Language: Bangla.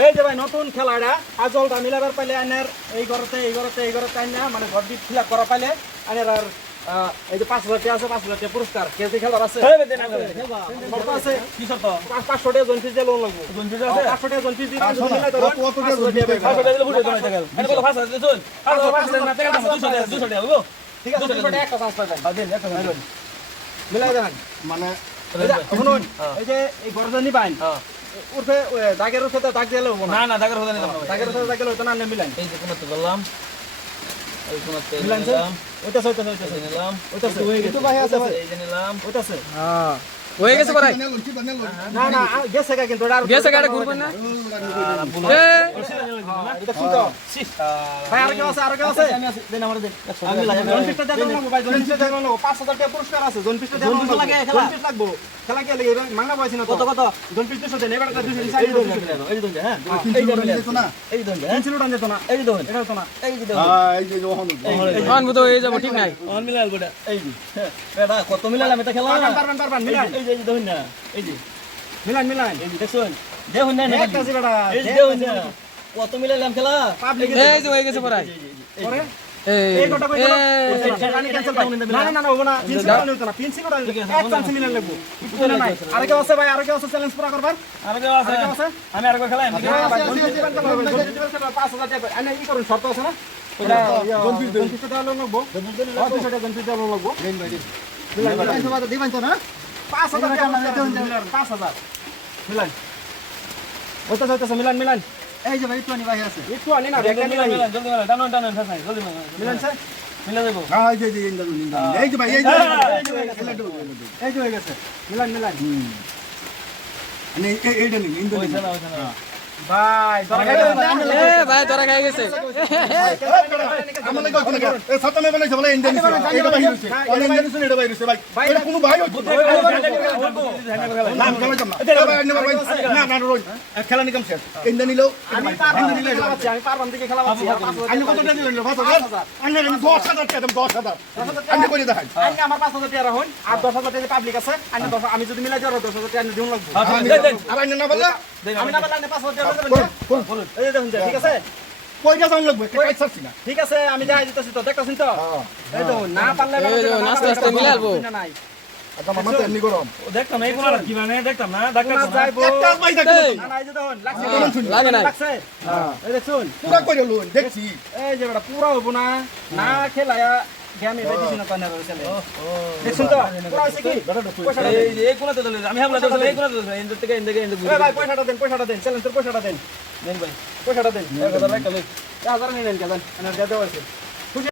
এই যে ভাই নতুন খেলাটা আজলটা মিলাবার পাইলে আইনের এই ঘরতে আইনা মানে ঘর দিয়ে ফিল করা পাইলে আইনের আর এই যে 5,000 টাকা আছে 5,000 টাকা পুরস্কার কে যে খেলার আছে শর্ত আছে কি শর্ত 500 টাকা জন ফিস দিয়ে লোন লাগবে জন ফিস আছে 500 টাকা জন ফিস দিয়ে যদি মিলাই ধরো কত টাকা জন ফিস 500 টাকা দিলে বুঝে জমা টাকা আমি বলো 5,000 দিছুন 5,000 না টাকা 200 টাকা বুঝো ঠিক আছে 200 টাকা একটা চান্স পাবেন দেন একটা মিলাই দেন মানে শুনুন এই যে এই গরজানি বাইন উঠে দাগের সাথে দাগ দিলে হবে না না দাগের সাথে নিলাম দাগের সাথে দাগ দিলে তো না মিলান এই যে কোনতে বললাম এই কোনতে নিলাম ওইটা নিলাম ওইটা হয়ে গেছে ভাই আছে এই যে নিলাম ওইটা আছে হ্যাঁ হয়ে গেছে ভাই না না গেছে কা কিন্তু আর গেছে গাড়ি ঘুরবেন না এটা কি তো ভাই আর কেউ আছে আমি আছি দেন আমার দেন আমি লাগে জন পিসটা দেন না ভাই জন পিসটা দেন না 5,000 টাকা পুরস্কার আছে জন পিসটা দেন না লাগে খেলা পিস লাগবো খেলা কি লাগে মাংনা বয়স না কত জন পিস 200 দেন এবারটা 200 এই দন এই দন হ্যাঁ এই দন তো না এই দন হ্যাঁ ছিল টান দিত না এই দন এটা তো না এই যে হ্যাঁ এই যে ওহন বুঝো এই যাব ঠিক নাই ওহন মিলাল বড়া এই যে বেটা কত মিলালাম এটা খেলা পারবেন মিলাল এই যে দেখুন না এই যে মিলান এই যে দেখুন দেখুন না একটা আছে বেটা এই যে দেখুন না কত মিলালাম খেলা পাবলিক এই যে হয়ে গেছে পড়াই পরে এই গোটা কই পানি ক্যান্সেল করুন না হবে না তিন সিল নিতে না তিন সিল এক চান্স মিলান লাগবো কিছু না নাই আর কেউ আছে ভাই আর কেউ আছে চ্যালেঞ্জ পুরো করবার আর কেউ আছে আমি আর কেউ খেলাই আমি 5,000 টাকা আনে কি করুন শর্ত আছে না ওটা জনপিস টাকা লোন লাগবো জনপিস টাকা লাগবো দেন ভাই মিলান সবাই দিবেন তো না 5,000 টাকা মিলান 5,000 মিলান ওটা মিলান এই যে ভাই একটু আনি ভাই আছে একটু আনি না একটা মিলান জলদি মিলান টানুন ফাসাই জলদি মিলান স্যার মিলা দেব হ্যাঁ এই যে এই যে ভাই এই যে হয়ে গেছে মিলান মানে এইটা নিন ইন্দো ভাই তোরা খাই গেছে আমার লাগা কোন এ সাতমে বানাইছে বলে ইন্ডিয়ান এটা ভাই হইছে ইন্ডিয়ান শুনে এটা ভাই হইছে ভাই এটা কোন ভাই হইছে নাম জানা না না রোজ খেলা নিকম শেষ ইন্ডিয়ান নিলো আমি পারবাম দিকে খেলা পাচ্ছি আমি কত টাকা নিলেন 5,000 আমি 10,000 টাকা দেব 10,000 আমি করে দেখাই আমি আমার 5,000 টাকা হন আর 10,000 টাকা পাবলিক আছে আমি যদি মিলাই যাও 10,000 টাকা দিন লাগবে আর আমি না বললে আমি না বললে 5,000 টাকা বলুন এই দেখুন ঠিক আছে কয়টা জান লাগবে কই ছাড়ছি না ঠিক আছে আমি যাই দিতেছি তো দেখতাছেন তো এই তো না পারলে নাস্তা মিলালবো না নাই আচ্ছা মামা তো এমনি গরম দেখতাম এই কোন কি মানে দেখতাম না ডাক্তার যাইবো একটা ভাই দেখো না না এই যে দেখুন লাগে না লাগছে হ্যাঁ এই দেখুন পুরো কইলো লুন দেখছি এই যে বড় পুরো হবো না না খেলায়া গেমে বেদিছি না পানা চলে দেখুন তো পুরো হইছে কি এই কোনতে দলে আমি হামলা দলে এই কোনতে দলে ইন্দু থেকে ইন্দু ভাই পয়সাটা দেন চলেন তোর পয়সাটা দেন ভাই পয়সাটা দেন 1000 টাকা লই 1000 নিলেন কেন এনার দাদা আছে